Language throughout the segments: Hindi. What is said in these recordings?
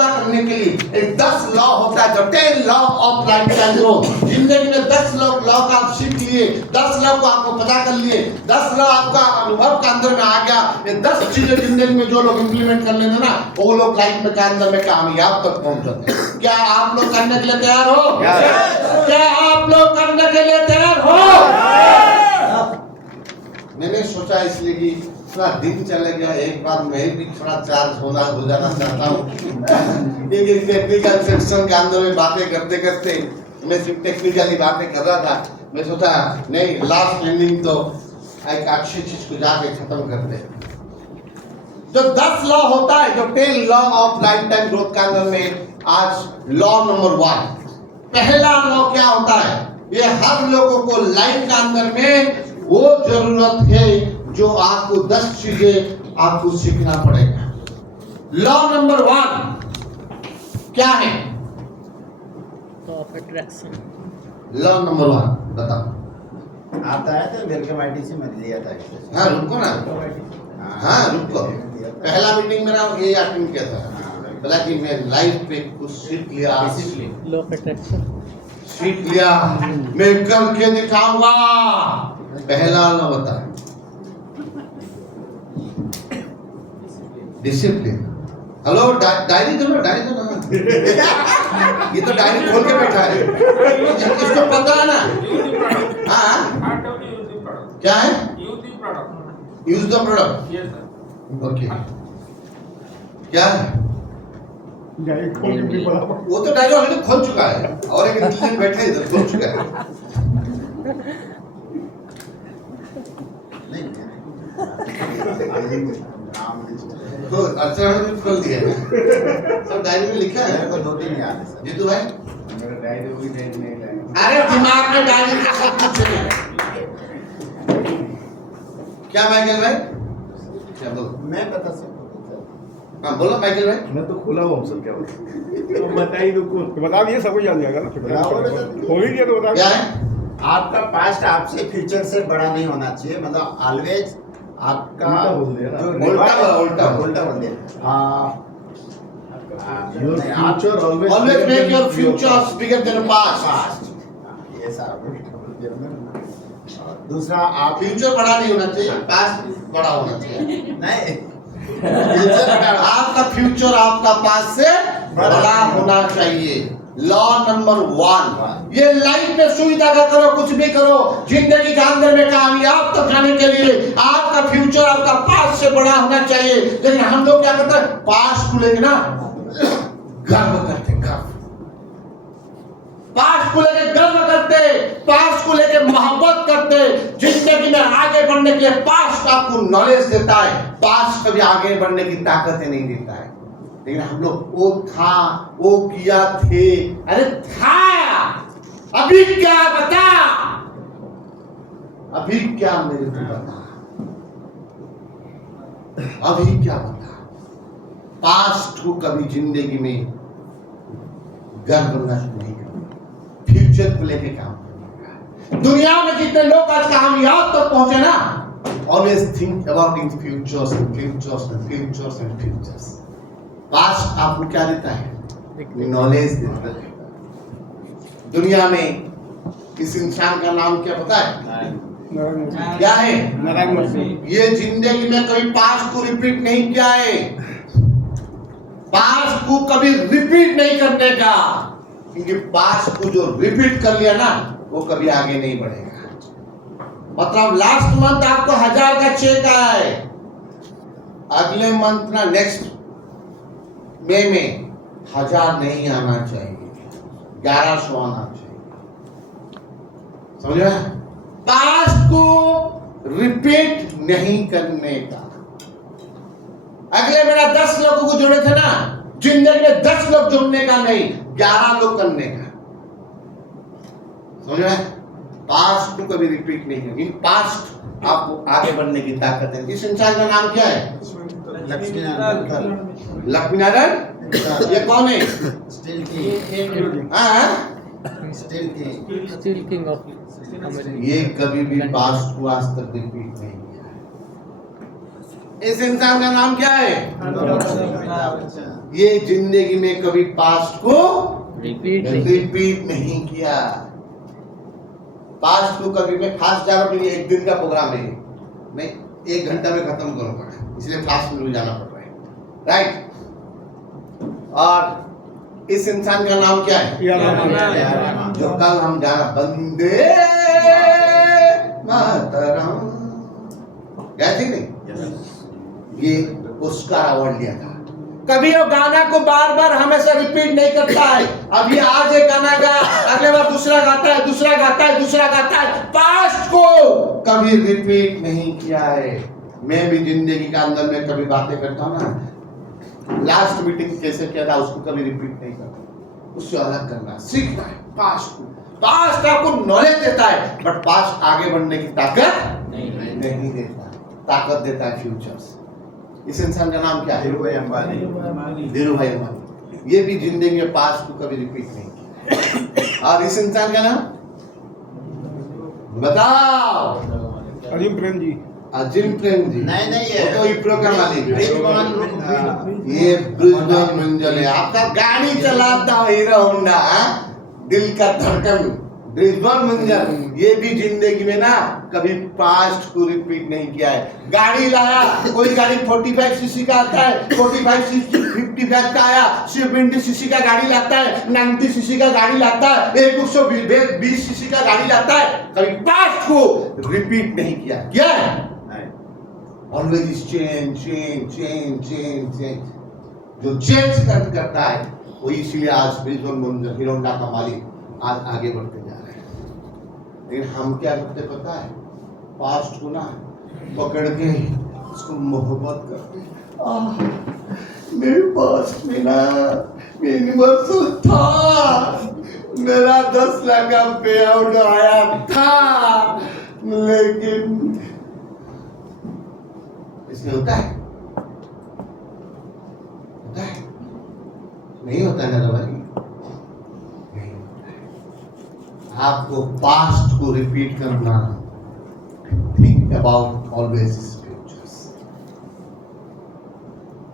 पूरा करने के लिए एक 10 लॉ होता है, जो 10 law of life time growth. जिंदगी में 10 लॉ का आप सीख लिए, 10 लॉ को आपको पता कर लिए, 10 लॉ आपका अनुभव का अंदर में आ गया। ये 10 चीजें जिंदगी में जो लोग इंप्लीमेंट कर लेते ना, वो लोग लाइफ में के अंदर में कामयाब तक पहुंच जाते हैं। क्या आप लोग करने के लिए तैयार हो? क्या आप लोग करने के लिए तैयार हो? मैंने सोचा इसलिए कि थोड़ा दिन चले गया, एक बार मैं भी थोड़ा चार्ज हो जाना चाहता हूँ। एक टेक्निकल सेक्शन के अंदर में बातें करते करते मैं सिर्फ टेक्निकली बातें कर रहा था। मैं सोचा नहीं, लास्ट एंडिंग तो एक अच्छी चीज को जाके खत्म कर दे। जो 10 लॉ होता है, जो 10 law of life time growth के अंदर में आज लॉ नंबर 1, पहला लॉ क्या होता है? ये हर लोगों को लाइफ के अंदर में वो जरूरत है जो आपको 10 चीजें आपको सीखना पड़ेगा। लॉ नंबर 1 क्या है? Law of attraction. Law number 1 बताओ। आता है तो वेलकम आईडी से मैं लिया था। हाँ रुको ना, हाँ रुको। पहला मीटिंग मेरा ये अटेंड किया था, बोला कि मैं लाइफ पे कुछ सीख लिया, लॉ ऑफ अट्रैक्शन सीख लिया, मैं करके दिखाऊंगा। पहला लॉ बता, डिसिप्लिन। हेलो, डायरी दो ना, डायरी दो ना। ये तो डायरी खोल के बैठा है, इसको पता है ना। हाँ क्या है? Use the product. ओके, क्या है? वो तो डायरी ऑलरेडी खोल चुका है, और एक इंटेलिजेंट बैठे इधर खोल चुका है। तो अच्छा है, खोल दिया सब डायरी में लिखा है। मेरे को 2-3 याद है सर। जीतू भाई, मेरा डायरी हुई नहीं लाया। अरे दिमाग में डायरी का सब कुछ है। क्या माइकल भाई? क्या बोल? मैं बता सकता हाँ बोलो माइकल भाई। मैं तो खुला हुआ हूँ सर, क्या बोलूं? बता ही दो कुछ। बता दिए, सबको जान जाएगा ना। हो ही गया तो बता। क्या है? आपका पास्ट आपसे फ्यूचर से बड़ा नहीं होना चाहिए, मतलब ऑलवेज आपका उल्टा बोल दिया ना। उल्टा बोल दिया। Your future always Always make your future bigger than past. Past ये सारा बोल दिया मैंने। और दूसरा आप फ्यूचर बड़ा नहीं होना चाहिए, पास्ट बड़ा होना चाहिए। नहीं आपका फ्यूचर आपका पास्ट से बड़ा होना चाहिए। लॉ नंबर 1, ये लाइफ में सुविधा का करो, कुछ भी करो, जिंदगी के अंदर में कामयाब तक जाने के लिए आपका फ्यूचर आपका पास्ट से बड़ा होना चाहिए। लेकिन हम लोग क्या करते हैं? पास्ट को लेके ना गर्व करते, पास्ट को लेके गर्व करते, पास्ट को लेके मोहब्बत करते। जिंदगी में आगे बढ़ने के लिए पास्ट आपको नॉलेज देता है, पास्ट कभी आगे बढ़ने की ताकत नहीं देता है। लेकिन हम लोग वो था, वो किया थे, अरे था, अभी क्या बता, अभी क्या मेरे को बता, अभी क्या बता। पास्ट को कभी जिंदगी में गर्व नहीं करना, फ्यूचर को लेके काम करना। दुनिया में जितने लोग आज कामयाब तक पहुंचे ना, always think about in futures and futures and futures and futures. Past आपको क्या देता है? नॉलेज देता है। दुनिया में इस इंसान का नाम क्या पता है? क्या है? ये जिंदगी में कभी पास्ट को रिपीट नहीं किया है, पास्ट को कभी रिपीट नहीं करने का, क्योंकि पास्ट को जो रिपीट कर लिया ना, वो कभी आगे नहीं बढ़ेगा। मतलब लास्ट मंथ आपको 1000 का चेक आया है, अगले मंथ ना नेक्स्ट मई में 1000 नहीं आना चाहिए, 1100 आना चाहिए। समझ रहे हैं? पास्ट को रिपीट नहीं करने का। अगले मेरा 10 लोगों को जुड़े थे ना, जिंदगी में 10 लोग जुड़ने का नहीं, 11 लोग करने का। समझ रहे हैं? पास्ट को कभी रिपीट नहीं करेंगे। पास्ट आपको आगे बढ़ने की ताकत है। इस इंसान का नाम क्या है? लक्ष्मीनारायण। ये कौन है? स्टील किंग ऑफ ये कभी भी पास्ट को आज तक रिपीट नहीं किया। इस इंसान का नाम क्या है? ये जिंदगी में कभी पास्ट को रिपीट नहीं रिपीट नहीं किया। पास्ट को कभी, मैं फास्ट जा रहा हूँ, एक दिन का प्रोग्राम है, मैं 1 घंटा में खत्म करूंगा, इसलिए फास्ट में जाना पड़ रहा है, राइट? और इस इंसान का नाम क्या है? जो कल हम जाना बंदे मातरम गए थे नहीं, ये ऑस्कर अवार्ड लिया था। कभी वो गाना को बार बार हमेशा रिपीट नहीं करता है। अभी आज एक गाना गा, अगले बार दूसरा गाता है, दूसरा गाता है, दूसरा गाता है। पास्ट को कभी रिपीट नहीं किया है। मैं भी जिंदगी का अंदर में कभी बातें करता हूँ ना, लास्ट मीटिंग कैसे किया था उसको कभी रिपीट नहीं करता, उससे अलग करना सीखना है। पास्ट को, पास्ट आपको नॉलेज देता है, बट पास्ट आगे बढ़ने की ताकत नहीं देता, ताकत देता है फ्यूचर। इस इंसान का नाम क्या है? धीरूभाई अंबानी। धीरूभाई अंबानी। ये भी जिंदगी में पास्ट को कभी रिपीट नहीं किया। और इस इंसान का नाम बताओ? अजीम प्रेम जी। अजीम प्रेम जी। नहीं ये वो तो इप्रो का मालिक है। ब्रिजबर्न ये ब्रिजबर्न मंजल है। आपका गाड़ी चलाता हूँ हीरो होंडा, दिल का धड़कन ब्रिजबर्न मंजल। ये भी जिंदगी में ना कभी पास्ट को रिपीट नहीं किया है। गाड़ी लाया, कोई गाड़ी 45 सीसी का आता है, 45 सीसी 55 का आया, 70 सीसी का गाड़ी लाता है, 90 सीसी का गाड़ी लाता है, 120 सीसी का गाड़ी लाता है। कभी पास्ट को रिपीट नहीं किया। क्या है? Always change. जो चेंज करता है वो, इसलिए आज ब्रिजबर्न मंजल हीरो होंडा का मालिक आज आगे बढ़ते जा रहे हैं। लेकिन हम क्या करते पता है? पास्ट को ना पकड़ के उसको मोहब्बत करते। मेरे पास में ना यूनिवर्सल था, मेरा 10 लाख का पे आउट आया था, लेकिन इसमें होता है नहीं होता है ना भाई। आपको पास्ट को रिपीट करना, थिंक अबाउट ऑलवेज फ्यूचर्स।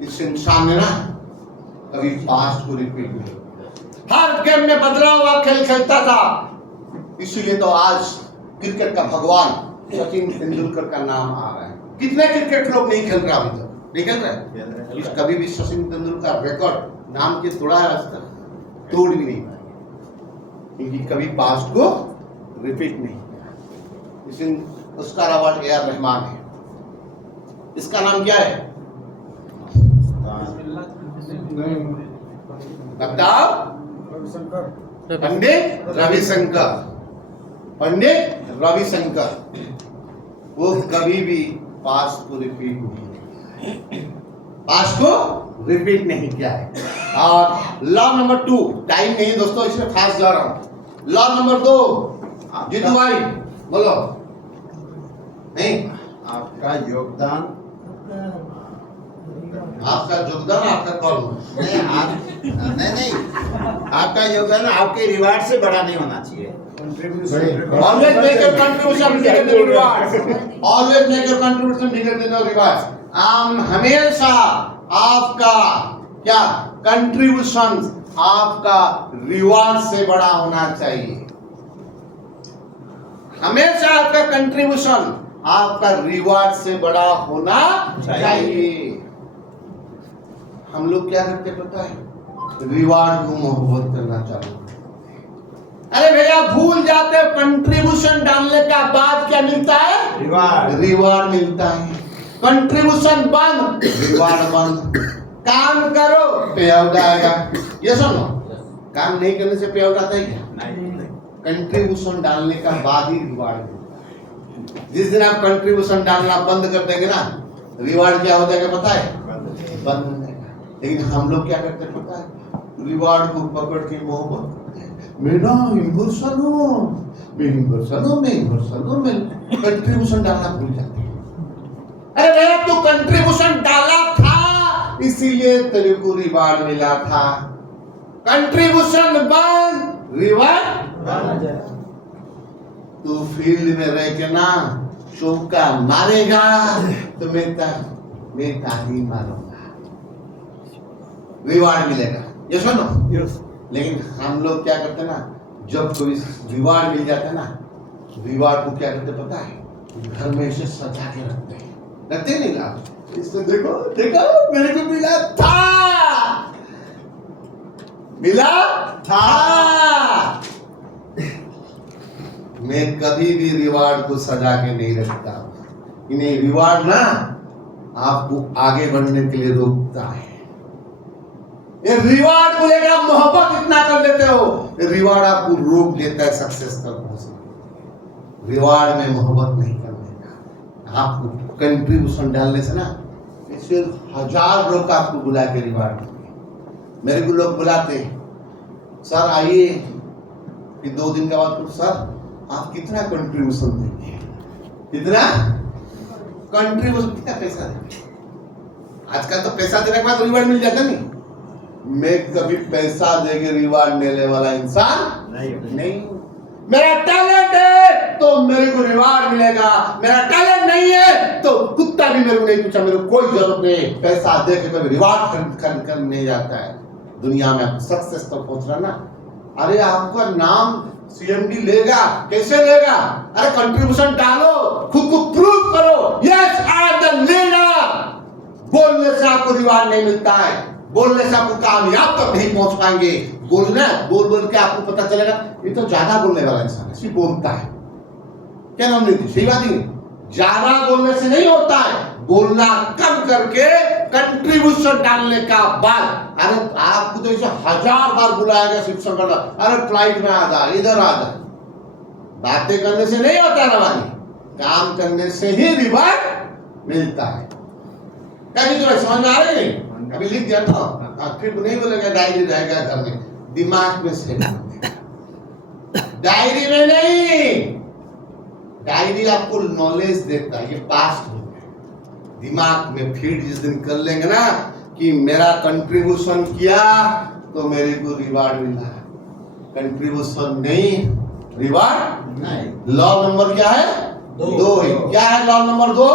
इस इंसान ने ना कभी पास्ट को रिपीट नहीं किया। हर गेम में बदला हुआ खेल खेलता था। इसीलिए तो आज क्रिकेट का भगवान सचिन तेंदुलकर का नाम आ रहा है। कितने क्रिकेट लोग नहीं खेल रहे अभी तक? नहीं खेल रहे। कभी भी सचिन तेंदुलकर रिकॉर्ड नाम के तोड़ा है, आज तक तोड़ भी नहीं पाए, क्योंकि कभी पास्ट को रिपीट नहीं किया। इस Oscar award A R Rahman है। इसका नाम क्या है? बताओ? पंडित रविशंकर। वो कभी भी पास्ट को रिपीट नहीं, पास्ट को रिपीट नहीं किया है। और लॉ नंबर 2, टाइम नहीं दोस्तों, इसमें फास्ट जा रहा हूं। लॉ नंबर 2, जीतू भाई बोलो। नहीं, आपका योगदान, आपका कर्म। नहीं आपका योगदान आपके रिवार्ड से बड़ा नहीं होना चाहिए। Always make your contribution bigger than your rewards. Always make your contribution bigger than your rewards. हमेशा आपका क्या कंट्रीब्यूशन आपका रिवार्ड से बड़ा होना चाहिए। हमेशा आपका कंट्रीब्यूशन आपका रिवार्ड से बड़ा होना चाहिए। हम लोग क्या करते पता है? रिवार्ड को मोहब्बत करना चालू। अरे भैया भूल जाते, कंट्रीब्यूशन डालने का बाद क्या मिलता है? रिवार्ड मिलता है। कंट्रीब्यूशन बंद, रिवार्ड बंद। काम करो, पे आउट आएगा। ये सुनो, काम नहीं करने से पे आउट आता है क्या? कंट्रीब्यूशन डालने का बाद ही रिवार्ड मिलता है। जिस दिन आप कंट्रीब्यूशन डालना बंद कर देंगे ना, रिवार्ड क्या हो जाएगा पता है? बंद हो जाएगा। लेकिन हम लोग क्या करते पता है? रिवार्ड को पकड़ के मोहब्बत करते हैं। मेरा यूनिवर्सल हो, मैं कंट्रीब्यूशन डालना भूल जाते हैं। अरे भैया तू कंट्रीब्यूशन डाला था, इसीलिए तेरे को रिवार्ड मिला था। कंट्रीब्यूशन बंद, रिवार्ड। तू फील्ड में रह के ना चौका मारेगा तो मैं मैं तालीम मारूंगा, रिवार्ड मिलेगा। ये सुनो, यस लेकिन हम लोग क्या करते हैं ना, जब कोई रिवार्ड मिल जाता है ना, रिवार्ड को क्या करते पता है, घर में इसे सजा के रखते नहीं ना, इसको देखो देखो मेरे को मिला था, मिला था। मैं कभी भी रिवार्ड को सजा के नहीं रखता। इन्हें रिवार्ड ना आपको आगे बढ़ने के लिए रोकता है। ये रिवार्ड को लेकर आप मोहब्बत इतना कर लेते हो, ये रिवार्ड आपको रोक देता है सक्सेस तक पहुंचने। रिवार्ड में मोहब्बत नहीं करने का, आपको कंट्रीब्यूशन डालने से ना, इससे 1000 लोग आपको बुला के रिवार्ड देंगे। मेरे को लोग बुलाते, सर आइए, फिर 2 दिन के बाद सर आप कितना कंट्रीब्यूशन देंगे, कितना कंट्रीब्यूशन, कितना पैसा देंगे। आजकल तो पैसा देने के बाद रिवार्ड मिल जाता नहीं। मैं कभी पैसा देके रिवार्ड मिलने वाला इंसान नहीं हूं। मेरा टैलेंट है तो मेरे को रिवार्ड मिलेगा, मेरा टैलेंट नहीं है तो कुत्ता भी मेरे को नहीं पूछा, मेरे को कोई जरूरत नहीं। पैसा दे के कभी रिवार्ड कर नहीं जाता है। दुनिया में आप सक्सेस तक पहुंच रहा ना, अरे आपका नाम सीएमडी लेगा, कैसे लेगा? अरे कंट्रीब्यूशन डालो, खुद को प्रूव करो, yes I am the leader. बोलने से आपको रिवार्ड नहीं मिलता है, बोलने से आपको कामयाब तक नहीं पहुंच पाएंगे। बोलना, बोल बोल के आपको पता चलेगा ये तो ज्यादा बोलने वाला इंसान है, सिर्फ बोलता है। क्या नाम नहीं, सही बात नहीं, ज्यादा बोलने से नहीं होता है, बोलना कम करके कंट्रीब्यूशन डालने का बाद। अरे आपको तो इसे 1000 बार बुलाया गया शिक्षण करना, अरे फ्लाइट में आ जा, इधर आ जा। बातें करने से नहीं होता रवानी, काम करने से ही रिवार्ड मिलता है। क्या तो समझ में आ रही नहीं? अभी लिख दिया था, फिर नहीं बोलेगा डायरी रहेगा घर में, दिमाग में से डायरी में नहीं। डायरी आपको नॉलेज देता है, ये पास्ट हो गया। दिमाग में फिर जिस दिन कर लेंगे ना कि मेरा कंट्रीब्यूशन किया तो मेरे को रिवार्ड मिला, कंट्रीब्यूशन नहीं रिवार्ड नहीं। लॉ नंबर क्या है? 2 है। क्या है लॉ नंबर 2?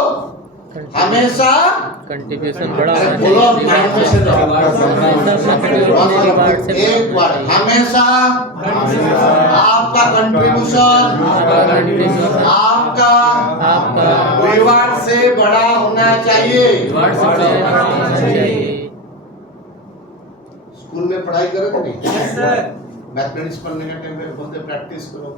हमेशा कंट्रीब्यूशन बड़ा होना बोलो, चाहिए। एक बार हमेशा आपका कंट्रीब्यूशन आपका रिवार्ड से बड़ा होना चाहिए। स्कूल में पढ़ाई करोगे नहीं? मैथमेटिक्स पढ़ने का टाइम पे बोलते प्रैक्टिस करो।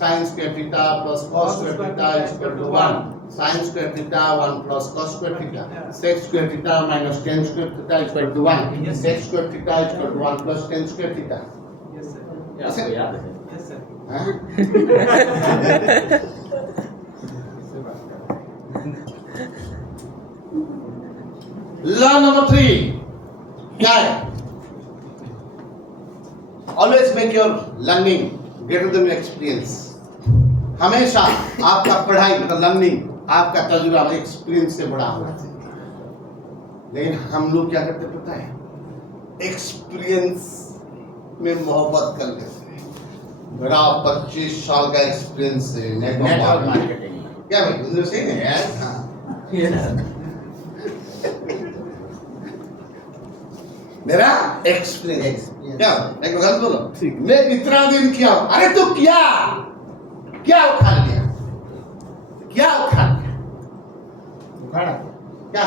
Sine square theta plus cos square theta equal to 1, sine square theta 1 plus cos square theta, sec square theta minus tan square theta equal to 1, sec square theta equal to 1 plus tan square theta. Yes sir, याद है? Yes sir. लॉ नंबर 3 क्या है? Always make your learning greater than your experience. हमेशा आपका पढ़ाई मतलब लर्निंग, आपका तजुर्बा एक्सपीरियंस से बड़ा होना चाहिए। लेकिन हम लोग क्या करते पता है, एक्सपीरियंस में मोहब्बत कर लेते हैं। मेरा 25 साल का एक्सपीरियंस है नेटवर्क मार्केटिंग। क्या भाई सही है यार? मेरा एक्सपीरियंस क्या? मैं गलत बोला? मैं इतना दिन किया। अरे तू क्या उखाड़ लिया? क्या उखाड़ लिया? उखाड़ा क्या?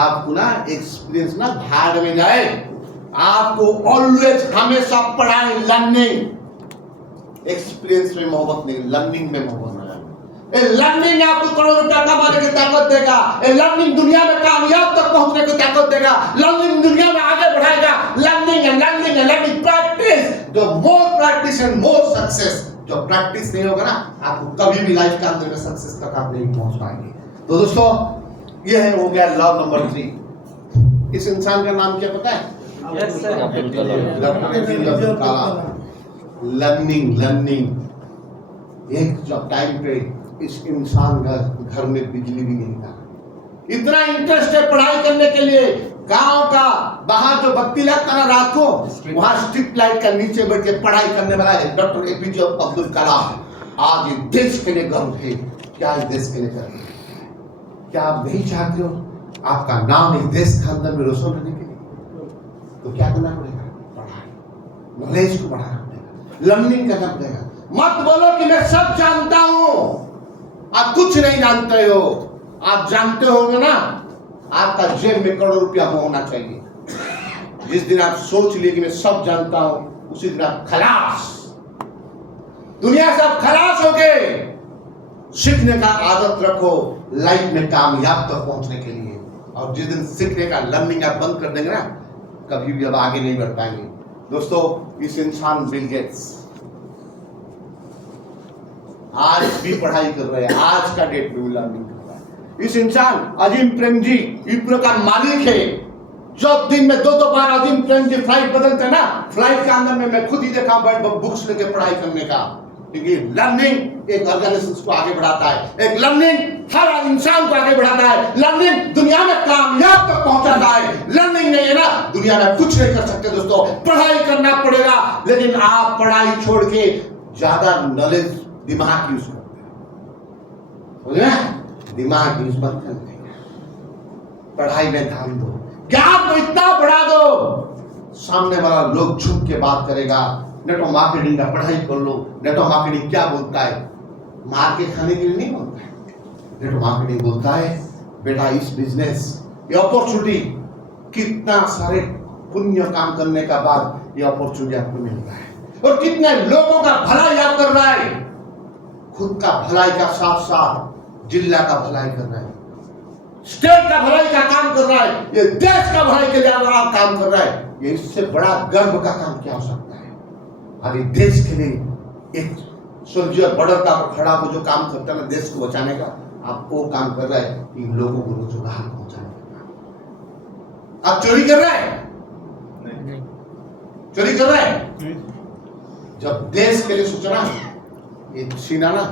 आपको ना एक्सपीरियंस ना भाड़ में जाए। आपको ऑलवेज हमेशा पढ़ाई लर्निंग, एक्सपीरियंस में मोहब्बत नहीं, लर्निंग में मोहब्बत। लर्निंग आपको करोड़ों रुपया कमाने की ताकत देगा। लर्निंग दुनिया में कामयाब तक पहुंचने की ताकत देगा। लर्निंग दुनिया में आगे बढ़ाएगा। Learning practice. जो more practice and more success. जो प्रैक्टिस नहीं होगा ना, आपको कभी भी लाइफ का अंदर में सक्सेस तक आप नहीं पहुंच पाएंगे। तो दोस्तों, ये है हो गया लॉ नंबर 3। इस इंसान का नाम क्या पता है? Yes sir. लर्निंग। एक जब टाइम पे इस इंसान का घर में बिजली भी नहीं था। इतना इंटरेस्ट है पढ़ाई करने के लिए। गांव का बाहर जो बत्ती लगता ना रात को, वहां स्ट्रीट लाइट का नीचे बैठ के पढ़ाई करने वाला है डॉक्टर एपीजे अब्दुल कलाम। आज देश के लिए गर्व है। क्या इस देश के लिए गर्व है? क्या आप नहीं चाहते हो आपका नाम इस देश के अंदर में रोशन करने के लिए? तो क्या करना पड़ेगा? पढ़ाई, नॉलेज को बढ़ाना पड़ेगा, लर्निंग करना पड़ेगा। मत बोलो कि मैं सब जानता हूं, आप कुछ नहीं जानते हो। आप जानते होगे ना, आपका जेब में करोड़ रुपया होना चाहिए। जिस दिन आप सोच लिए कि मैं सब जानता हूं, उसी दिन आप खलास, दुनिया से आप खलास हो गए। सीखने का आदत रखो लाइफ में कामयाब तक पहुंचने के लिए। और जिस दिन सीखने का लर्निंग आप बंद कर देंगे ना, कभी भी अब आगे नहीं बढ़ पाएंगे। दोस्तों, इस इंसान बिल गेट्स आज भी पढ़ाई कर रहे हैं, आज का डेट में लर्निंग कर रहा है। इस इंसान अजीम प्रेमजी विप्रो का मालिक है। जब दिन में दो बार अजीम प्रेमजी फ्लाइट बदलते ना, फ्लाइट के अंदर में मैं खुद ही देखा बुक्स लेके पढ़ाई करने का। क्योंकि लर्निंग एक ऑर्गेनाइजेशन को आगे बढ़ाता है, एक लर्निंग हर इंसान को आगे बढ़ाता है, लर्निंग दुनिया में कामयाब तक पहुंचाता है। लर्निंग नहीं है ना, दुनिया में कुछ नहीं कर सकते। दोस्तों, पढ़ाई करना पड़ेगा, लेकिन आप पढ़ाई छोड़ के ज्यादा नॉलेज दिमाग यूज करते हैं, दिमाग यूज मत करते, पढ़ाई में ध्यान दो, ज्ञान को इतना बढ़ा दो सामने वाला लोग झुक के बात करेगा। नेटवर्क मार्केटिंग का पढ़ाई कर लो। नेटवर्क मार्केटिंग क्या बोलता है? मार के खाने के लिए नहीं बोलता है। नेटवर्क मार्केटिंग बोलता है, बेटा इस बिजनेस, ये अपॉर्चुनिटी, कितना सारे पुण्य काम करने का बाद ये अपॉर्चुनिटी आपको मिल रहा है। और कितने लोगों का भलाई आप कर रहा है। खुद का भलाई का साथ साथ जिला का भलाई कर रहा है, स्टेट का भलाई का काम कर रहा है, ये देश का भलाई के लिए आप काम कर रहा है। ये इससे बड़ा गर्व का काम क्या हो सकता है? अभी देश के लिए एक सोल्जर बॉर्डर का खड़ा हो जो काम करता है ना देश को बचाने का, आप वो काम कर रहा है इन लोगों को रोजगार पहुंचाने का। आप चोरी कर रहे हैं? नहीं। चोरी कर रहे हैं? जब देश के लिए सोचना, ये सीना ना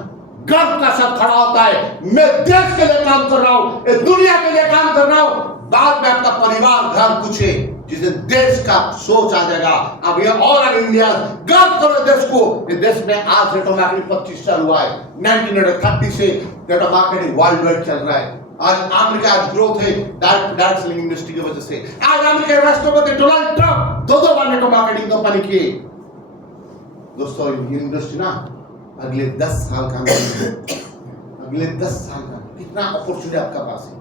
गर्व का साथ खड़ा होता है, मैं देश के लिए काम कर रहा हूं, दुनिया के लिए काम कर रहा हूं। बाद में आपका परिवार घर कुछ है, जिसे देश का सोच आ जाएगा। अब ये ऑल इंडिया गर्व करो देश को। ये देश में आज नेटवर्क मार्केटिंग 25 साल हुआ है, 1930 से नेटवर्क मार्केटिंग वर्ल्ड वाइड चल रहा है। आज अमेरिका आज ग्रोथ है डायरेक्ट सेलिंग इंडस्ट्री की वजह से। आज अमेरिका के राष्ट्रपति डोनाल्ड ट्रंप 2 बार नेटवर्क मार्केटिंग कंपनी किए। दोस्तों, ये इंडस्ट्री ना अगले 10 साल का, अगले 10 साल का कितना अपॉर्चुनिटी आपका पास है।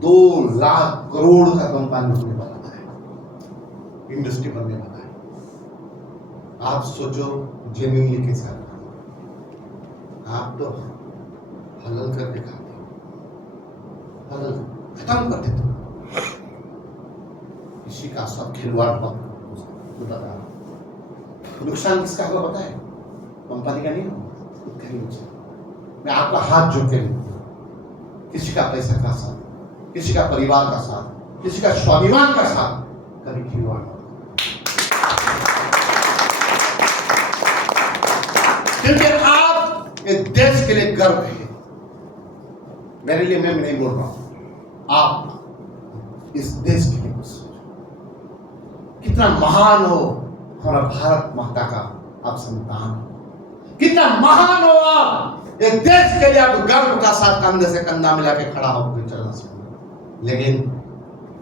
2 लाख करोड़ का कंपनी होने वाला है, इंडस्ट्री बनने वाला है। आप सोचो जेन्युइनली के साथ आप तो हलल कर दिखाते हो, हलल खत्म कर देते हो। किसी का सब खिलवाड़ मत करो। नुकसान किसका होगा पता है? कंपनी का नहीं होगा, खुद का ही नुकसान। मैं आपका हाथ जोड़ के किसी का पैसा का साथ, किसी का परिवार का साथ, किसी का स्वाभिमान का साथ कभी खिलवाड़ मत। क्योंकि आप एक देश के लिए गर्व है। मेरे लिए मैं नहीं बोल रहा हूं, आप इस देश के लिए कुछ सोचो। कितना महान हो हमारा भारत माता का आप संतान हो, कितना महान हो आप एक देश के लिए। आप गर्व का साथ कंधे से कंधा मिला के खड़ा होकर चलना चाहिए। लेकिन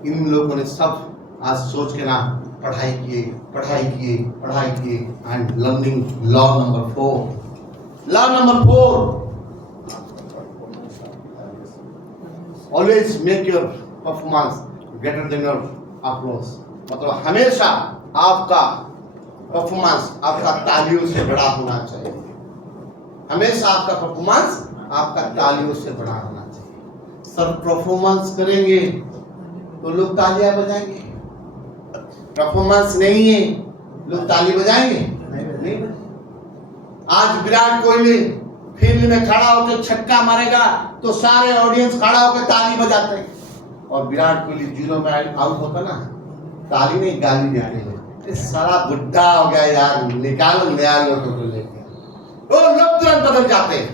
इन लोगों ने सब आज सोच के ना पढ़ाई किए and learning law number 4 always make your performance greater than your approach. मतलब हमेशा आपका परफॉर्मेंस आपका तालियों से बड़ा होना चाहिए। हमेशा आपका परफॉर्मेंस आपका तालियों से बड़ा होना चाहिए। सब परफॉर्मेंस करेंगे तो लोग तालियां बजाएंगे, परफॉर्मेंस नहीं है लोग ताली बजाएंगे नहीं। आज विराट कोहली फील्ड में खड़ा होकर छक्का मारेगा तो सारे ऑडियंस खड़ा होकर ताली बजाते हैं, और विराट कोहली 0 में आउट होता ना, ताली नहीं गाली देते हैं, सारा बुढ़ा हो गया यार, निकालो नया लोगों को लेके, वो लोग तुरंत बदल जाते हैं।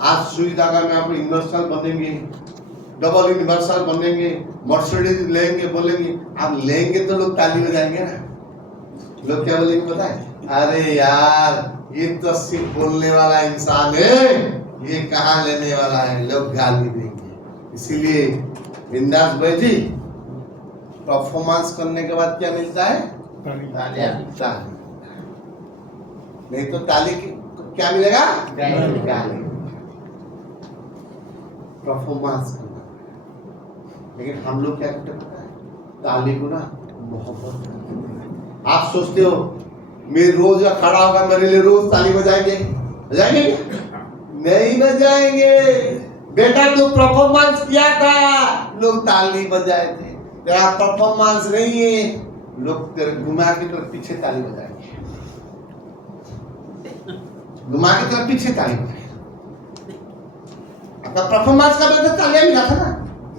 आज सुई धागा में आप यूनिवर्सल बनेंगे, डबल यूनिवर्सल बनेंगे, मर्सिडीज लेंगे, बोलेंगे आप लेंगे तो लोग ताली बजाएंगे ना। लोग क्या बोलेंगे पता है? अरे यार ये तो सिर्फ बोलने वाला इंसान है, ये कहाँ लेने वाला है, लोग गाली देंगे। इसीलिए बिंदास भाई जी, परफॉर्मेंस करने के बाद क्या मिलता है? तालियां। ताली। नहीं तो ताली की क्या मिलेगा? गाली। परफॉर्मेंस करना। लेकिन हम लोग क्या करते हैं? ताली को ना मोहब्बत करते हैं। आप सोचते हो मैं रोज खड़ा होगा मेरे लिए रोज ताली बजाएंगे? बजाएंगे क्या? नहीं बजाएंगे। बेटा तू परफॉर्मेंस किया था, लोग ताली बजाए थे। तेरा परफॉर्मेंस नहीं है, लोग तेरे घुमा की तरफ पीछे ताली बजाएंगे। घुमा की तरफ पीछे ताली बजाएंगे। अपना परफॉर्मेंस का बेटा तालियां मिला था ना।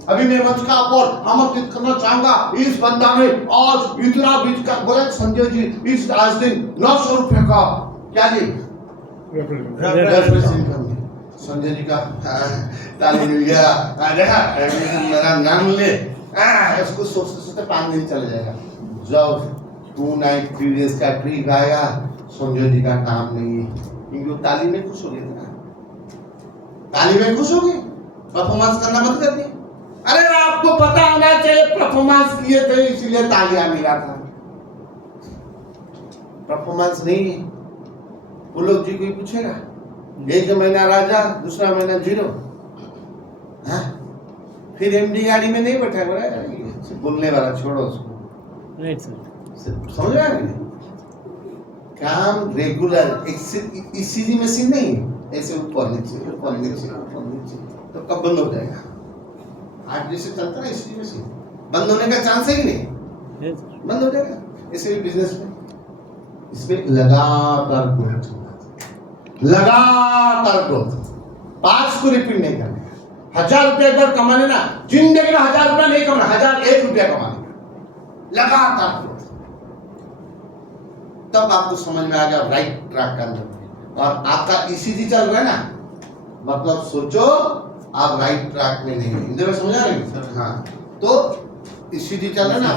अभी मैं मंच का ऊपर आमंत्रित करना चाहूंगा इस बंदा ने आज इतना बीच का बोले संजय जी इस आज दिन 900 रुपए का क्या जी संजय जी का ताली मिल गया। मेरा नाम ले इसको सोचते सोचते 5 दिन चले जाएगा। जब 2 नाइट 3 डेज का ट्रिप आएगा संजय जी का नाम नहीं है, क्योंकि ताली में खुश हो गए ना। ताली में खुश हो गए, परफॉर्मेंस करना बंद कर दिया। अरे आपको पता होना चाहिए परफॉर्मेंस किए थे इसलिए तालियां मिला था। परफॉर्मेंस नहीं है। वो लोग जी कोई पूछेगा 1 महीना राजा दूसरा महीना 0। हाँ? फिर एमडी गाड़ी में नहीं बैठा बोला बोलने वाला छोड़ो उसको। Right sir. समझ रहे हैं? काम रेगुलर ईसीजी मशीन नहीं है, ऐसे ऊपर नीचे ऊपर नीचे ऊपर नीचे, तो कब बंद हो जाएगा? 8 जैसे चलता है ईसीजी मशीन, बंद होने का चांस है कि नहीं? बंद हो जाएगा। ऐसे भी बिजनेस में इसमें लगातार ग्रोथ, लगातार ग्रोथ। 5 को रिपीट नहीं करना। 1000 रुपया एक बार कमाने ना, जिंदगी में 1000 रुपया नहीं कमाना, 1001 रुपया कमाने का लगातार ग्रोथ। तब आपको समझ में आ गया राइट ट्रैक का अंदर। और आपका ईसीजी चल रहा है ना, मतलब सोचो आप राइट ट्रैक में नहीं है। इधर समझ आ रही है? हाँ, तो ईसीजी चल रहा है ना,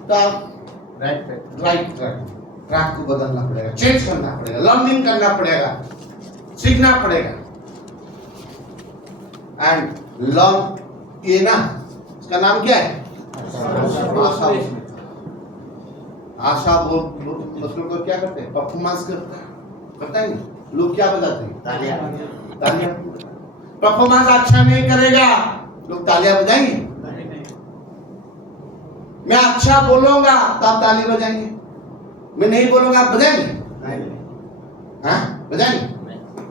तो आप राइट ट्रैक को बदलना पड़ेगा, चेंज करना पड़ेगा, लर्निंग करना पड़ेगा, सीखना पड़ेगा। एंड लर्न ये ना, इसका नाम क्या है? आशा। आशा वो मतलब को क्या करते हैं? परफॉर्मेंस करता है नहीं। लोग क्या बजाते हैं? तालियां। परफॉर्मेंस अच्छा नहीं करेगा, लोग तालियां बजाएंगे? मैं अच्छा बोलूंगा तो आप ताली बजाएंगे, मैं नहीं बोलूंगा आप बजाएंगे? हाँ, बजाएंगे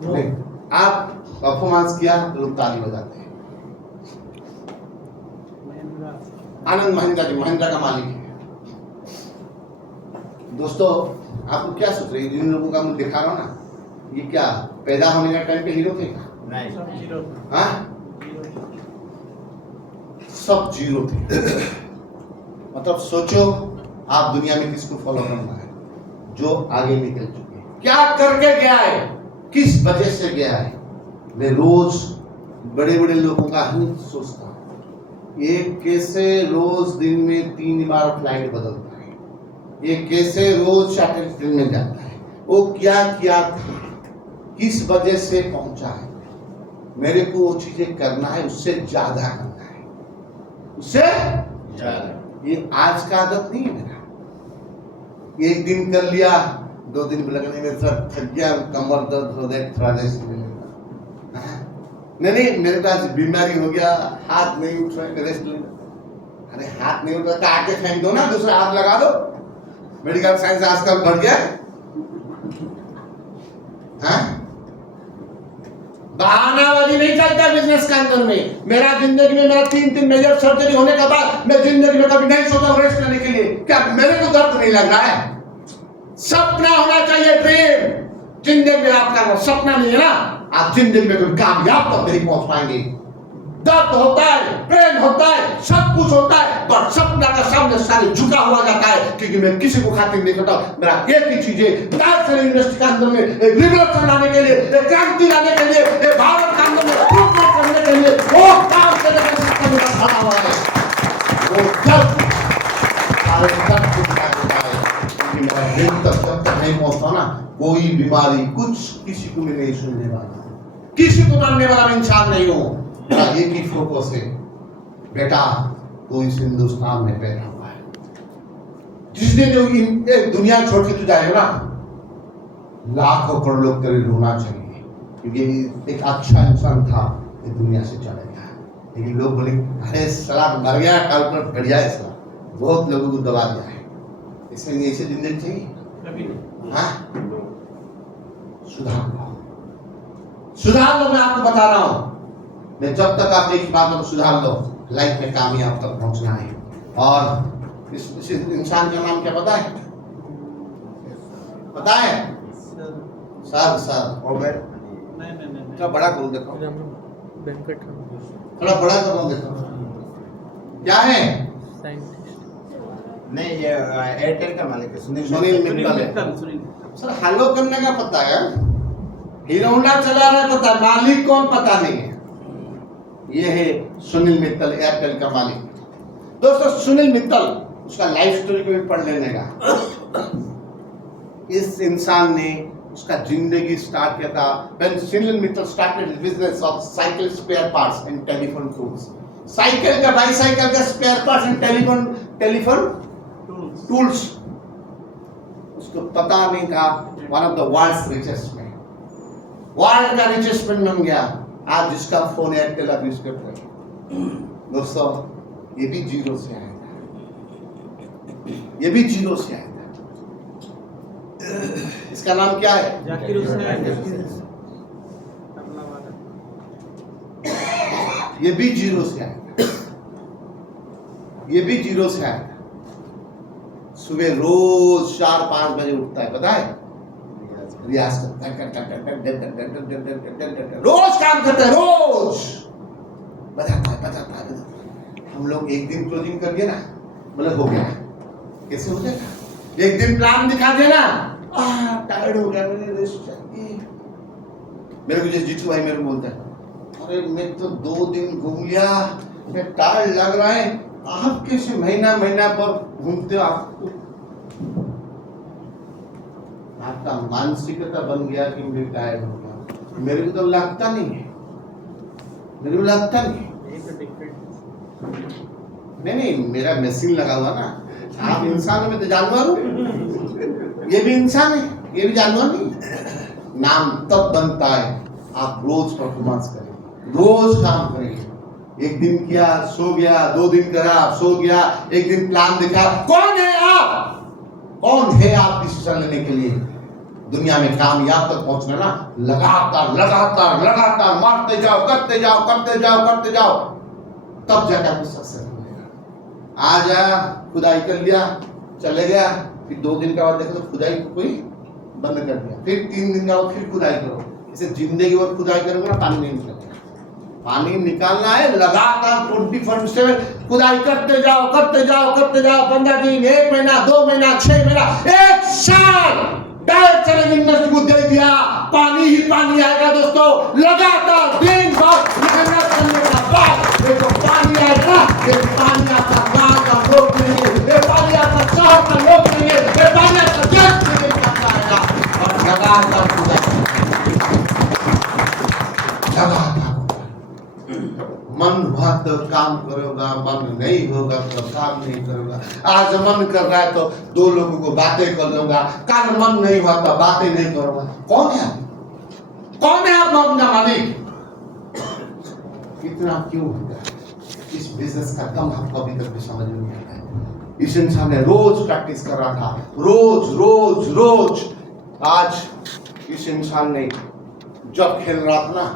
नहीं। आप परफॉर्मेंस किया तो लोग ताली बजाते हैं। आनंद महिंद्रा जी महिंद्रा का मालिक है। दोस्तों आपको क्या सोच रहे हैं? जिन लोगों का मैं दिखा रहा हूं ना, ये क्या पैदा होने का टाइम पे हीरो थे क्या? नहीं, हाँ, सब 0 थे। मतलब सोचो आप दुनिया में किसको फॉलो करना है? जो आगे निकल चुके हैं। क्या करके गया है, किस वजह से गया है। मैं रोज बड़े बड़े लोगों का ही सोचता हूँ। ये कैसे रोज दिन में 3 बार फ्लाइट बदलता है, ये कैसे रोज चार्टर प्लेन में जाता है, वो क्या किया था, किस वजह से पहुंचा है। मेरे को वो चीजें करना है, उससे ज्यादा करना है, उससे ज्यादा। ये आज का आदत नहीं है मेरा। एक दिन कर लिया, 2 दिन लगने में थोड़ा थक गया, कमर दर्द हो गया, थोड़ा रेस्ट ले लेगा। नहीं मेरे पास बीमारी हो गया, हाथ नहीं उठ रहा, रेस्ट ले। अरे हाथ नहीं उठ रहा तो आके फेंक दो ना, दूसरा हाथ लगा दो। मेडिकल साइंस आजकल बढ़ गया। हाँ, बहानाबाजी नहीं चलता बिजनेस के अंदर में। मेरा जिंदगी में मेरा 3 मेजर सर्जरी होने के बाद मैं जिंदगी में कभी नहीं सोचा रेस्ट लेने के लिए। क्या मेरे को दर्द नहीं लग रहा है? सपना होना चाहिए, ड्रीम। जिंदगी में आपका वो सपना नहीं है ना, आप जिंदगी में कोई कामयाब तक नहीं पहुंच पाएंगे। दर्द होता है, पेन होता है, सब कुछ होता है, पर सपना का सामने सारे झुका हुआ जाता है। क्योंकि मैं किसी को खातिर नहीं करता। मेरा एक ही चीज है, यूनिवर्सिटी के अंदर में एक रिवॉल्यूशन लाने के लिए, एक क्रांति लाने के लिए, एक भारत के अंदर में इम्प्रूवमेंट करने के लिए वो काम करने का सपना मेरा खड़ा हुआ है। वो जब मेरा दिल तक जब तक नहीं पहुंचता ना, कोई बीमारी कुछ किसी को भी नहीं सुनने वाला, किसी को मरने वाला इंसान नहीं हो। मेरा एक ही फोकस है, बेटा तू इस हिंदुस्तान में पैदा हुआ है। जिस दिन जो दुनिया छोड़ के तू जाएगा ना, लाखों करोड़ लोग तेरे रोना चाहिए, क्योंकि एक अच्छा इंसान था, ये दुनिया से चला गया। लेकिन लोग बोले अरे सलाह मर गया, कल पर बढ़िया है सलाह, बहुत लोगों को दबा दिया है। इसलिए ऐसे जिंदगी चाहिए। हाँ, सुधार लो, सुधार लो। मैं आपको बता रहा हूं, मैं जब तक आप एक बात को सुधार लो, लाइफ में कामयाब तक पहुंचना है। और इस इंसान का नाम क्या पता है? पता है? सर ओबेर थोड़ा बड़ा करो, देखो थोड़ा बड़ा करो, देखो क्या है? नहीं, ये एयरटेल का मालिक है, सुनील मित्तल है। सर हेलो करने का पता है, हीरो होंडा चला रहा है पता है, मालिक कौन पता नहीं है। ये है सुनील मित्तल, एयरटेल का मालिक। दोस्तों सुनील मित्तल, उसका लाइफ स्टोरी को भी पढ़ लेने का। इस इंसान ने उसका जिंदगी स्टार्ट किया था when Sunil Mittal started his business of cycle spare parts and telephone tools। Cycle का, बाईसाइकिल का spare parts and telephone tools. उसको पता नहीं था, one of the world's richest man, world का रिचेस्ट मैन बन गया। आज जिसका फोन एयरटेल आप यूज करते हैं। दोस्तों ये भी जीरो से आया था, ये भी जीरो से आया था। इसका नाम क्या है? जाकिर हुसैन। ये भी जीरो से आया था, ये भी जीरो से आया था। सुबह रोज 4-5 बजे उठता है, पता है? रियाज करता है, रोज काम करता है, रोज बजाता है। हम लोग एक दिन क्लोजिंग कर दिए ना, मतलब हो गया। कैसे हो जाएगा? एक दिन प्लान दिखा दिया ना, टायर्ड हो गया, मैंने रेस्ट चाहिए। मेरे को जैसे जीतू भाई मेरे को बोलता है, अरे मैं तो 2 दिन घूम लिया, मैं टायर्ड लग रहा है। आप कैसे महीना पर घूमते हो? आपका मानसिकता बन गया कि मैं टायर्ड हो गया। मेरे को तो लगता नहीं है, मेरे को लगता नहीं। नहीं, मेरा मशीन लगा हुआ ना। आप इंसान हो, मैं तो जानवर हूँ। ये भी इंसान है, ये भी जानवर नहीं। नाम तब बनता है आप रोज परफॉर्मेंस करेंगे, रोज काम करेंगे। एक दिन किया, सो गया, 2 दिन करा, सो गया, एक दिन प्लान दिखा। कौन है आप? कौन है आप डिसीजन लेने के लिए? दुनिया में कामयाब तक पहुंचना ना, लगातार मारते जाओ, करते जाओ, तब जाकर आपको सक्सेस मिलेगा। आज खुदाई कर लिया, चले गया, फिर 2 दिन के बाद देखो तो खुदाई कोई बंद कर दिया, फिर 3 दिन के बाद फिर खुदाई करो। इसे जिंदगी भर खुदाई करोगे ना, पानी नहीं निकलेगा। पानी निकालना है लगातार 24/7 खुदाई करते जाओ, 15 दिन, 1 महीना, 2 महीना, 6 महीना, 1 साल। डायरेक्ट चैलेंज इंडस्ट्री को दे दिया, पानी ही पानी आएगा। दोस्तों लगातार दिन भर मेहनत करने के बाद ये जो पानी आएगा, ये पानी आपका गांव का लोग लेंगे, ये पानी आपका शहर का लोग लेंगे, ये पानी आपका देश के लिए आएगा। और लगातार मन हुआ तो काम करोगा, मन नहीं होगा तो काम नहीं करोगा। आज मन कर रहा है तो 2 लोगों को बातें कर लूंगा, कल मन नहीं हुआ तो बातें नहीं करूंगा। कौन है आप अपना मालिक? इतना क्यों होता है? इस बिजनेस का दम आपको अभी तक भी समझ नहीं आता है। इस इंसान ने रोज प्रैक्टिस कर रहा था, रोज। आज इस इंसान ने जब खेल रहा था ना,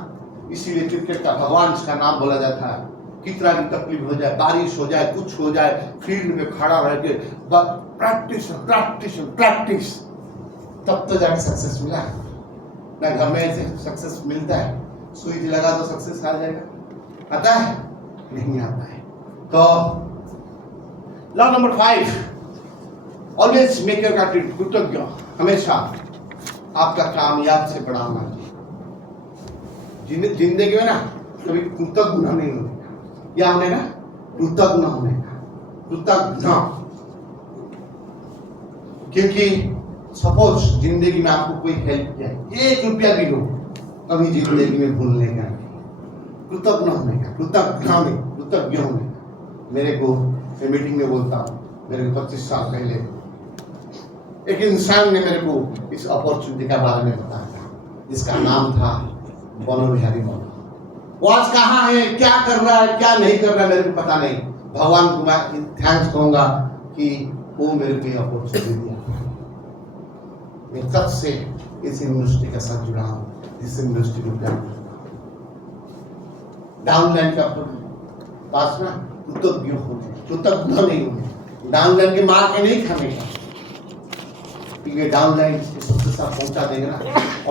इसीलिए क्रिकेट का भगवान इसका नाम बोला जाता है। कितना भी तकलीफ हो जाए, बारिश हो जाए, कुछ हो जाए, फील्ड में खड़ा रह के प्रैक्टिस, तब तो जाके सक्सेस मिला। ना घर में सक्सेस मिलता है, सुई लगा तो सक्सेस आ जाएगा, आता है? नहीं आता है। तो law number 5, always make your gratitude, कृतज्ञ हमेशा आपका कामयाब से बड़ा होना चाहिए। जिंदगी में ना कभी कृतज्ञ नहीं होने का, क्या होने का? कृतज्ञ होने का, कृतज्ञ। क्योंकि सपोज जिंदगी में आपको कोई हेल्प किया, 1 रुपया भी हो, कभी जिंदगी में भूलने का नहीं। कृतज्ञ होने का, कृतज्ञ होने का। मेरे को मैं मीटिंग में बोलता हूँ, मेरे को 25 साल पहले एक इंसान ने मेरे को इस अपॉर्चुनिटी के बारे में बताया था, जिसका नाम था बनोबिहारी मौर्य। वो आज कहाँ है, क्या कर रहा है, क्या नहीं कर रहा है, मेरे को पता नहीं। भगवान को मैं थैंक्स कहूंगा कि वो मेरे को ये अपॉर्चुनिटी दिया। मैं तब से इस यूनिवर्सिटी के साथ जुड़ा हूँ, इस यूनिवर्सिटी को प्यार करता हूँ। डाउनलाइन का पास ना कृतज्ञ नहीं होने, डाउनलाइन के मार के नहीं खाने का, क्योंकि डाउनलाइन सक्सेस आप पहुंचा देंगे ना,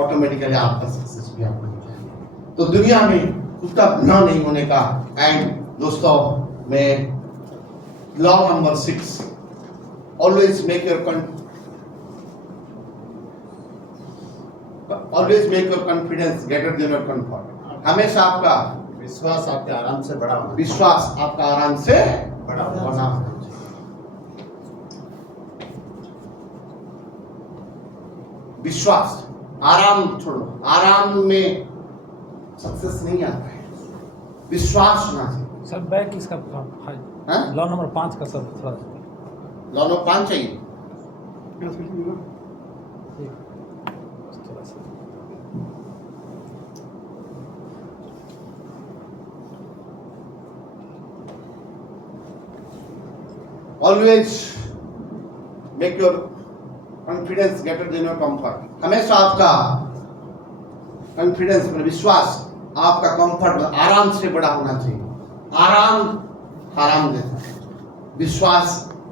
ऑटोमेटिकली आपका सक्सेस भी आपको हो जाएगा। तो दुनिया में कृतज्ञ नहीं होने का। एंड दोस्तों, मैं law number 6, always make your confidence greater than your comfort. हमेशा आपका विश्वास आपके आराम से बड़ा होना विश्वास आपका आराम से बड़ा होना होना। विश्वास, आराम छोड़ो, आराम में सक्सेस नहीं आता है, विश्वास होना चाहिए। सर बैक इसका हाँ? लॉ नंबर 5 का सर थोड़ा लॉ नंबर 5 चाहिए। थोड़ा सा always make your confidence greater than your comfort. हमेशा आपका कॉन्फिडेंस, विश्वास आपका कंफर्ट, आराम से बड़ा होना चाहिए। आराम देता है, विश्वास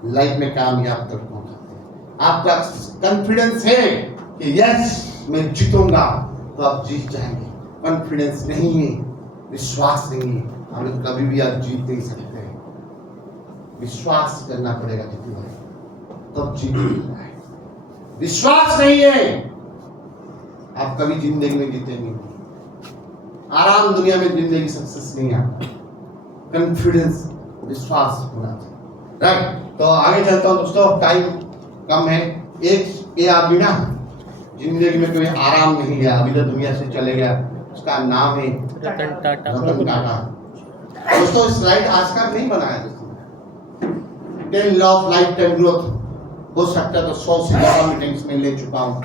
लाइफ में कामयाब तक पहुंचाते हैं। आपका कॉन्फिडेंस है कि यस मैं जीतूंगा, तो आप जीत जाएंगे। कॉन्फिडेंस नहीं है, विश्वास नहीं है, हम कभी भी आप जीत नहीं सकते। विश्वास करना पड़ेगा जीतने वाले, तब जीत है। विश्वास नहीं है, आप कभी जिंदगी में जीतेंगे। आराम दुनिया में जिंदगी सक्सेस नहीं आता। कॉन्फिडेंस, विश्वास होना चाहिए। राइट, तो आगे चलता हूं दोस्तों, टाइम कम है। एक ये आदमी ना जिंदगी में कोई आराम नहीं लिया, अभी तो दुनिया से चले गया, उसका नाम है रतन टाटा। रतन टाटा। दोस्तों स्लाइड आज का नहीं बनाया दोस्तों। 10 law of life time growth, हो सकता है तो 100 से ज्यादा मीटिंग्स में ले चुका हूँ,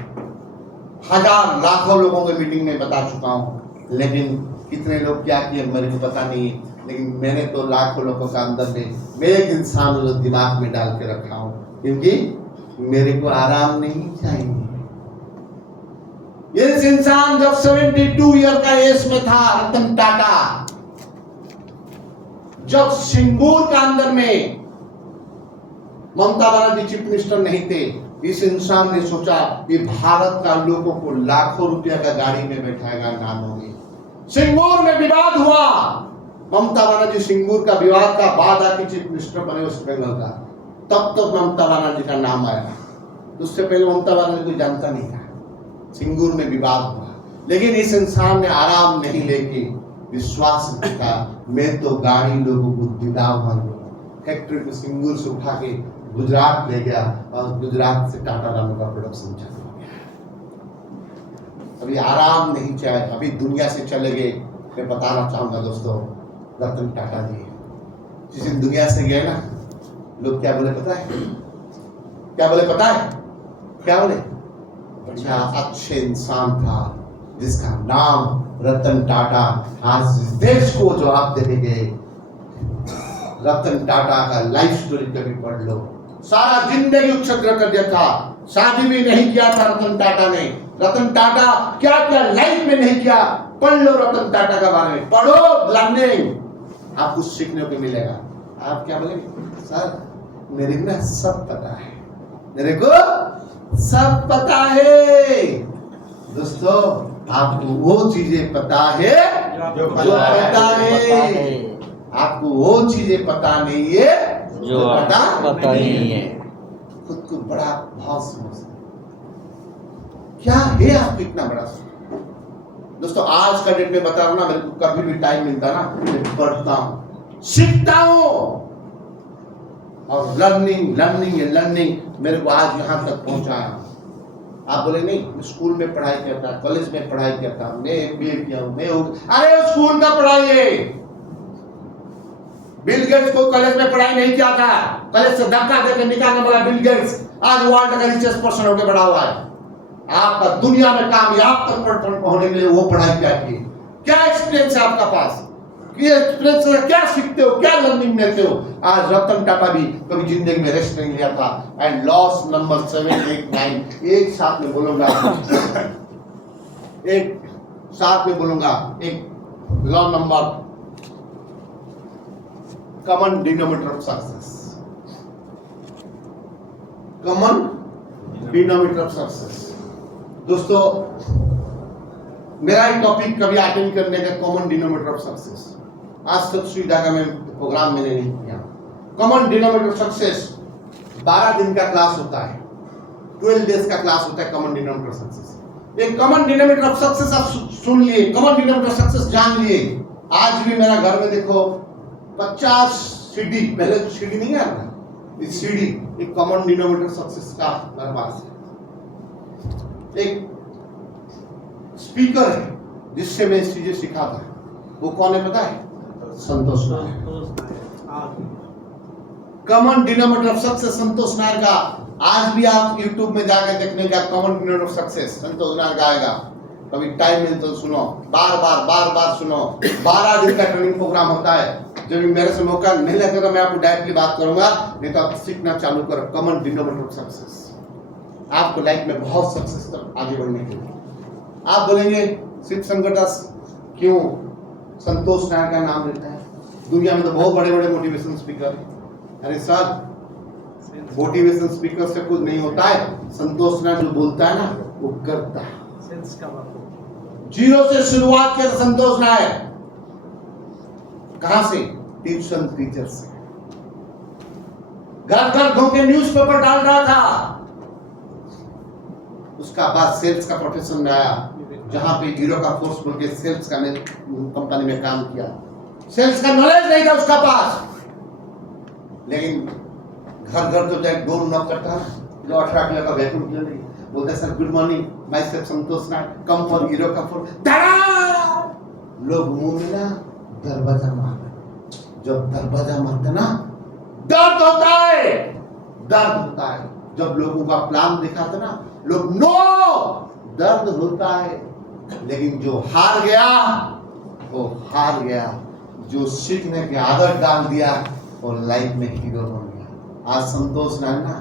हजार लाखों लोगों के मीटिंग में बता चुका हूँ, लेकिन कितने लोग क्या किए मेरे को पता नहीं है। लेकिन मैंने तो लाखों लोगों का अंदर में मैं एक इंसान को दिमाग में डाल के रखा हूँ, क्योंकि मेरे को आराम नहीं चाहिए। ये इंसान जब 72 ईयर का एज में था, रतन टाटा, जब सिंगूर का अंदर में ममता बनर्जी चीफ मिनिस्टर नहीं थे, इस इंसान ने सोचा कि भारत का लोगों को लाखों रुपया का गाड़ी में बैठाएगा नानों में। सिंगूर में विवाद हुआ, ममता बनर्जी सिंगूर का विवाद का बाद आके चीफ मिनिस्टर बने वेस्ट बंगाल का, तब तक ममता बनर्जी का नाम आया। उससे पहले ममता बनर्जी को जानता नहीं था। सिंगूर में विवाद हुआ, लेकिन इस इंसान ने आराम नहीं लेके विश्वास रखा, मैं तो गाड़ी लोगों को दिलाऊंगा। फैक्ट्री को सिंगूर से उठा के गुजरात ले गया और गुजरात से टाटा नाम का प्रोडक्शन चालू हो गया। अभी आराम नहीं चाहिए, अभी दुनिया से चले गए। मैं बताना चाहूंगा दोस्तों, रतन टाटा जी जिस दिन दुनिया से गए ना, लोग क्या बोले पता है? क्या बोले पता है? क्या बोले? अच्छा अच्छे इंसान था जिसका नाम रतन टाटा। आज इस देश को जवाब देने गए। रतन टाटा का लाइफ स्टोरी कभी पढ़ लो, सारा जिंदगी उच्छृंखल कर दिया था, शादी भी नहीं किया था रतन टाटा ने। रतन टाटा क्या क्या लाइफ में नहीं किया, पढ़ लो रतन टाटा के बारे में, पढ़ो, लर्निंग आपको सीखने को मिलेगा। आप क्या बोलेंगे? सर मेरे को ना सब पता है, मेरे को सब पता है। दोस्तों आपको वो चीजें पता है जो पता है, आपको वो चीजें पता नहीं है जो पता नहीं है। खुद को बड़ा भाव समझते क्या है, आपको इतना बड़ा। दोस्तों आज का डेट में बता रहा हूं ना, मेरे को कभी भी टाइम मिलता ना मैं पढ़ता हूं, सीखता हूं, और लर्निंग मेरे को आज यहां तक पहुंचाया। आप बोले नहीं, मैं स्कूल में पढ़ाई करता, कॉलेज में पढ़ाई करता, मैं एमबीए किया हूं, मैं अरे वो स्कूल का पढ़ाई है। बिल गेट्स को कॉलेज में पढ़ाई नहीं किया था, कॉलेज से धक्का देकर निकालने वाला बिल गेट्स आज वर्ल्ड का रिचेस्ट पर्सन होकर बड़ा हुआ है। आपका दुनिया में कामयाब तक पहुंचने के लिए वो पढ़ाई क्या की, क्या एक्सपीरियंस है आपका पास, ये एक्सपीरियंस से क्या सीखते हो, क्या लर्निंग लेते हो। आज रतन टाटा भी कभी जिंदगी में रेस्ट नहीं लिया था। एंड लॉस नंबर 7, 8, 9 एक साथ में बोलूंगा, एक साथ में बोलूंगा, एक law number, common denominator of success, common denominator of success. दोस्तों, मेरा ही टॉपिक कभी अटेंड करने का कॉमन डिनोमिनेटर ऑफ सक्सेस, आज तक सुविधा का मैं प्रोग्राम मैंने नहीं किया। कॉमन डिनोमिनेटर ऑफ सक्सेस 12 दिन का क्लास होता है, 12 डेज का क्लास होता है कॉमन डिनोमिनेटर ऑफ सक्सेस। एक कॉमन डिनोमिनेटर ऑफ सक्सेस आप सुन लिए, कॉमन डिनोमिनेटर ऑफ सक्सेस जान लिए। आज भी मेरा घर में देखो 50 सीडी, पहले तो सीडी नहीं आता, इस सीडी एक कॉमन डिनोमिनेटर सक्सेस का मेरे पास है। एक स्पीकर है जिससे मैं इस चीजें सीखा था, वो कौन है पता है? Santosh Nair. Common denominator of success Santosh Nair का आज भी आप YouTube में जाकर देखने का, common denominator of success Santosh Nair का आएगा। कभी टाइम मिले तो सुनो, बार बार सुनो। 12 दिन का ट्रेनिंग प्रोग्राम होता है। जब मेरे से मौका नहीं लगता तो मैं आपको डायरेक्टली बात करूंगा, नहीं तो आप सीखना चालू करो कॉमन डिनोमिनेटर ऑफ सक्सेस। आपको लाइफ में बहुत सक्सेस तक आगे बढ़ने के लिए। आप बोलेंगे शिव संकटस क्यों संतोष नायर का नाम लेता है? दुनिया में तो बहुत बड़े बड़े मोटिवेशन स्पीकर हैं। अरे सर, मोटिवेशन स्पीकर से कुछ नहीं होता है, संतोष नायर जो बोलता है ना वो करता है। जीरो से शुरुआत किया था संतोष नायर। कहां से? ट्यूशन टीचर से। घर घर घूम के न्यूज़पेपर डाल रहा था। उसका बाद सेल्स का प्रोफेशन में आया, जहां पे हीरो का फोर्स बोल के सेल्स का कंपनी में काम किया। सेल्स का नॉलेज नहीं था उसका पास, लेकिन घर घर तो जाए डोर नॉक करता है, जो 18 किलो का वैक्यूम क्लीनर बोलता है, sir good morning, my self Santosh Nair, come for hero का फोर्स। लोग मुंह में ना दरवाजा मारते, जब दरवाजा मारते ना दर्द होता है, दर्द होता है। जब लोगों का प्लान दिखाते ना लोग नो, दर्द होता है। लेकिन जो हार गया वो हार गया, जो सीखने की आदत डाल दिया वो लाइफ में हीरो बन गया। आज संतोष नायर ना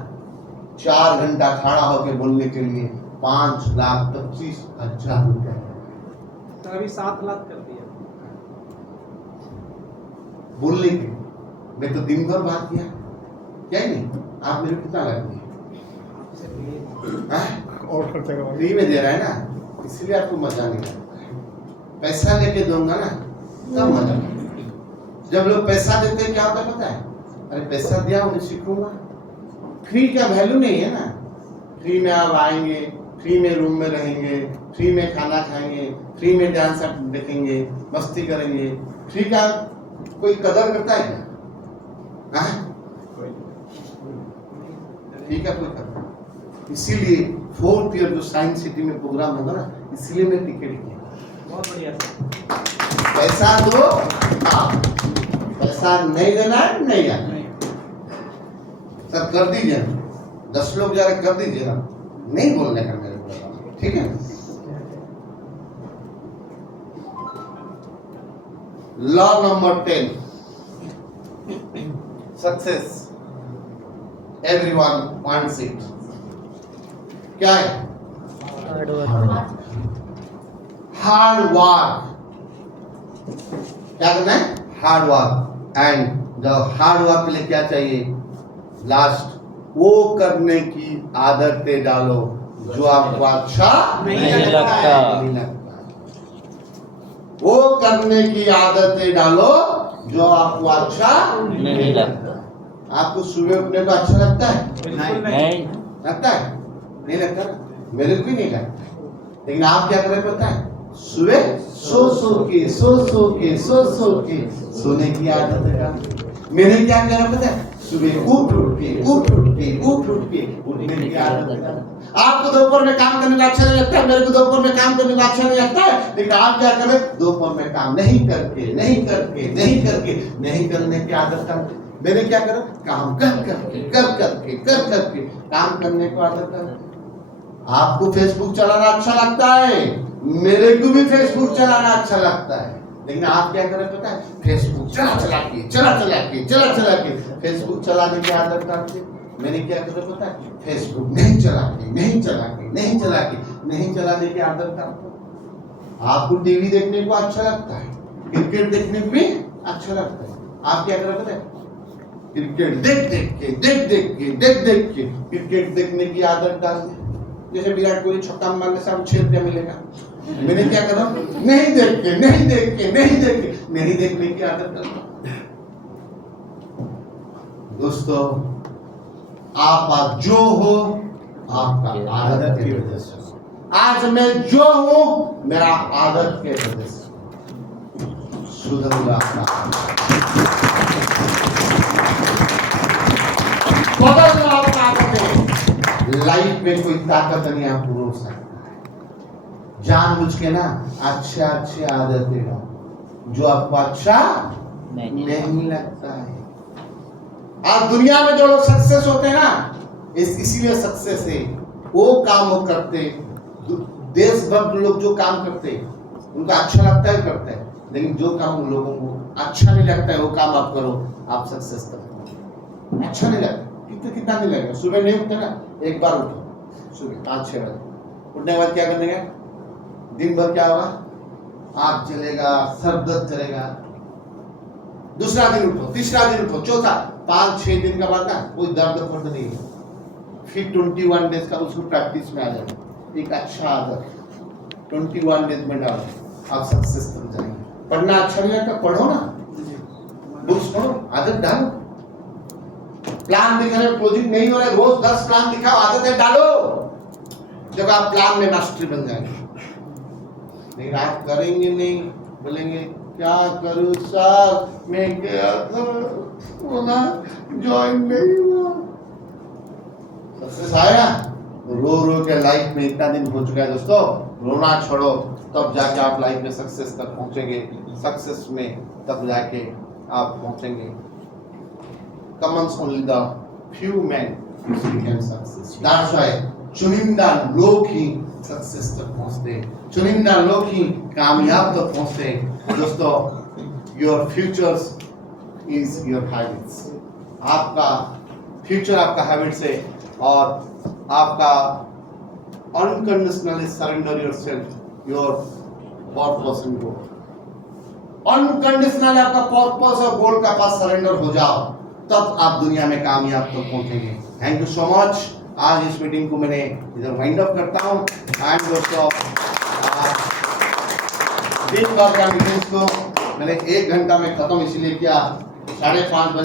4 घंटा खड़ा होकर बोलने के लिए 5,25,000 रुपए, तो अभी 7 लाख कर दिया बोलने के। मैं तो दिन भर बात किया, क्या ही नहीं। आप मेरे कितना लगती और खर्चा का फ्री में दे रहा है ना, इसलिए आपको मजा नहीं आता। पैसा लेके दूंगा ना तब मजा आता। जब लोग पैसा देते हैं क्या होता है पता है? अरे पैसा दिया उन्हें सीखूंगा। फ्री का वैल्यू नहीं है ना। फ्री में आप आएंगे, फ्री में रूम में रहेंगे, फ्री में खाना खाएंगे, फ्री में डांस देखेंगे, मस्ती करेंगे। फ्री का कोई कदर करता है क्या? फ्री का कोई कदर। इसीलिए 4th ईयर जो साइंस सिटी में प्रोग्राम होगा ना, इसलिए मैं टिकट किया। बहुत बढ़िया पैसा दो, पैसा नहीं देना है, नहीं आना। सर कर दीजिए, 10 लोग जा रहे कर दीजिए ना, नहीं बोलने का मेरे को, ठीक है। Law number 10, success everyone wants it. क्या है? Hard work. Hard work. क्या करना है? Hard work. एंड जब हार्ड वर्क के लिए क्या चाहिए? लास्ट, वो करने की आदतें डालो जो आपको अच्छा नहीं लगता। नहीं लगता। वो करने की आदतें डालो जो आपको अच्छा नहीं लगता। आपको सुबह उठने को अच्छा लगता है? नहीं लगता है? नहीं लगता ना? मेरे को भी नहीं लगता। लेकिन आप क्या करें पता है? सुबह सो के सोने की आदत है। मैंने क्या करा पता है? सुबह उठ के उठने की आदत है। आपको दोपहर में काम करने का अच्छा नहीं लगता है, मेरे को दोपहर में काम करने का अच्छा नहीं लगता है, लेकिन आप क्या करें, दोपहर में काम नहीं करने की आदत डालते। मैंने क्या करा, काम कर करके काम करने को आदत डालते। आपको फेसबुक चलाना अच्छा लगता है, मेरे को भी फेसबुक चलाना अच्छा लगता है, लेकिन आप क्या करें पता है, फेसबुक चला के फेसबुक चलाने की आदत डालते। मैंने क्या करा पता है, फेसबुक नहीं चलाने की आदत डालते। आपको टीवी देखने को अच्छा लगता है, क्रिकेट देखने को भी अच्छा लगता है, आप क्या करें पता है, क्रिकेट देख के क्रिकेट देखने की आदत डाल दी। जैसे विराट कोहली छक्का मारने से आपको 6 रुपया मिलेगा, मैंने क्या करा, नहीं देखने की आदत डाल दी। दोस्तों, आप आज जो हो आपका आदत की वजह से, आज मैं जो हूं मेरा आदत के वजह से सुधरूंगा। बदल लो आपका आदतें। लाइफ में कोई ताकत नहीं आपको रोक सकता। जानबूझ के ना अच्छे आदतें डालो जो आपको अच्छा नहीं लगता है। आज दुनिया में जो लोग सक्सेस होते हैं ना, इसीलिए सक्सेस है, वो काम वो करते, देश भर लोग जो काम करते उनको अच्छा लगता है करते हैं, लेकिन जो काम उन लोगों को अच्छा नहीं लगता है वो काम आप करो, आप सक्सेस करते। अच्छा नहीं लगता, कितना नहीं लगेगा। सुबह नहीं उठते ना, एक बार उठो सुबह 5-6 बजे, उठने के बाद क्या करने का, दिन भर क्या होगा, आँख चलेगा, सर दर्द करेगा। दूसरा दिन उठो, तीसरा दिन उठो, चौथा, 5-6 दिन का बाद ना कोई दर्द नहीं है। फिर 21 डेज का उसको प्रैक्टिस में आ जाएगा। एक अच्छा आदत 21 डेज में डालो, आप सक्सेस बन जाएंगे। पढ़ना अच्छा नहीं लगता, पढ़ो ना, बुक्स पढ़ो, आदत डालो। प्लान दिखाने में प्रोजेक्ट नहीं हो रहा है, रोज 10 प्लान दिखाओ, आदतें डालो, जब आप प्लान में मास्टर बन जाएंगे। लेकिन आप करेंगे नहीं, बोलेंगे क्या करूं सर, मैं गया था वो ना ज्वाइन नहीं हुआ। सक्सेस आया, रो के लाइफ में इतना दिन हो चुका है दोस्तों, रोना छोड़ो, तब जाके आप लाइफ में सक्सेस तक पहुंचेंगे। सक्सेस में तब जाके आप पहुंचेंगे। Comes only the few men who became success. That's why चुनिंदा लोग ही सक्सेस तक पहुंचते, चुनिंदा लोग ही कामयाब तक पहुंचते। दोस्तों, your futures is your habits. आपका फ्यूचर आपका हैबिट्स है, और आपका unconditionally surrender yourself, your purpose and goal. Unconditionally आपका पर्पस और गोल का पास सरेंडर हो जाओ, तब आप दुनिया में कामयाब तक पहुंचेंगे। Thank you so much. आज इस मीटिंग को मैंने इधर वाइंड अप करता हूं। एंड दोस्तों, दिन भर का मीटिंग को मैंने 1 घंटा में खत्म इसलिए किया, 5:30 बजे